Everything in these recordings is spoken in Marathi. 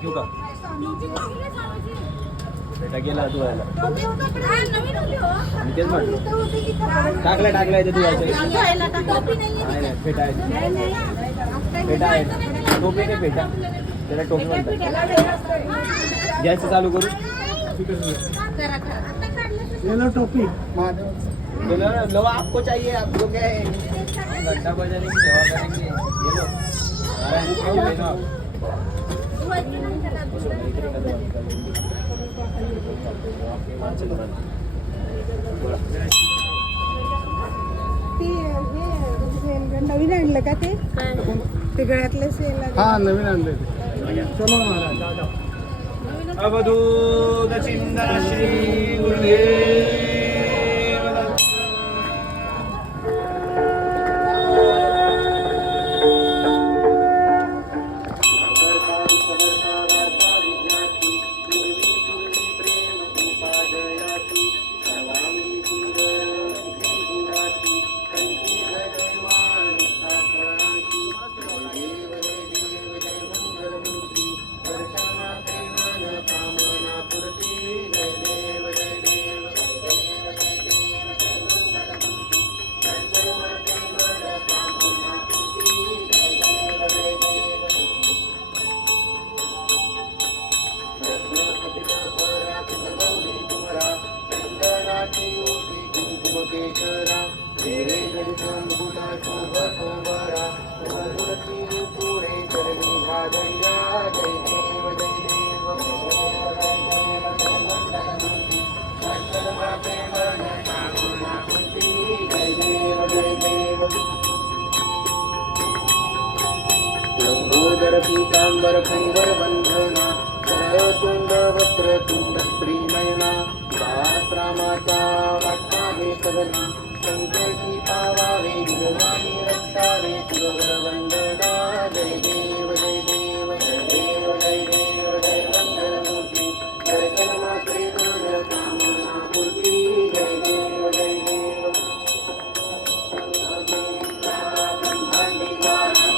घेऊ का बेटा गेला तू यायला मी तेच म्हटलं टाकलाय ते तू यायचं फेटा आहे फेटा आहे टोपी नाही फेटा त्याला टोपी म्हणतात गॅस चालू करू टोपी लो आपको चाहिए आपको क्या है घंटा बजाने की सेवा करेंगे ये लो नवीन आणलं का ते गळ्यातलं सेल हा नवीन आणले चलो महाराज अवधूत चिंतन श्री गुरुदेव पीतांबर फंगर बंधना तुंड वस्त्र तुंड स्त्री नयना सहस्रामाचा वाटता हे सदना संकेती पावावे निर्वाणी रक्षावे सुरवर वंदना जय देव जय देव जय देव जय देव जय मंगलमूर्ती दर्शन मात्रे तुझ कामना मूर्ती जय देव जय देव ब्रह्मांडी द्वारा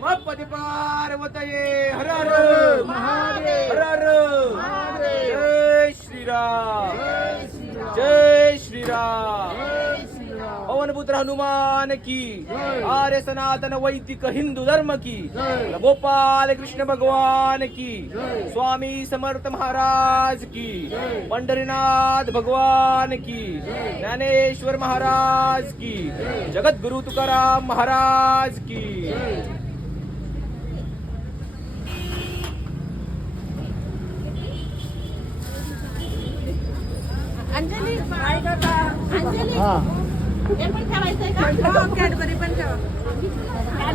नमः पदे पार्वतये हर हर महादेव हर हर जय श्रीराम जय श्रीराम पवनपुत्र हनुमान की आर्य सनातन वैदिक हिंदू धर्म की गोपाल कृष्ण भगवान की स्वामी समर्थ महाराज की पंढरीनाथ भगवान की ज्ञानेश्वर महाराज की जगत गुरु तुकाराम महाराज की अंजली अंजली हा हे पण ठेवायचंय का? हो, कॅडबरी पण ठेवा.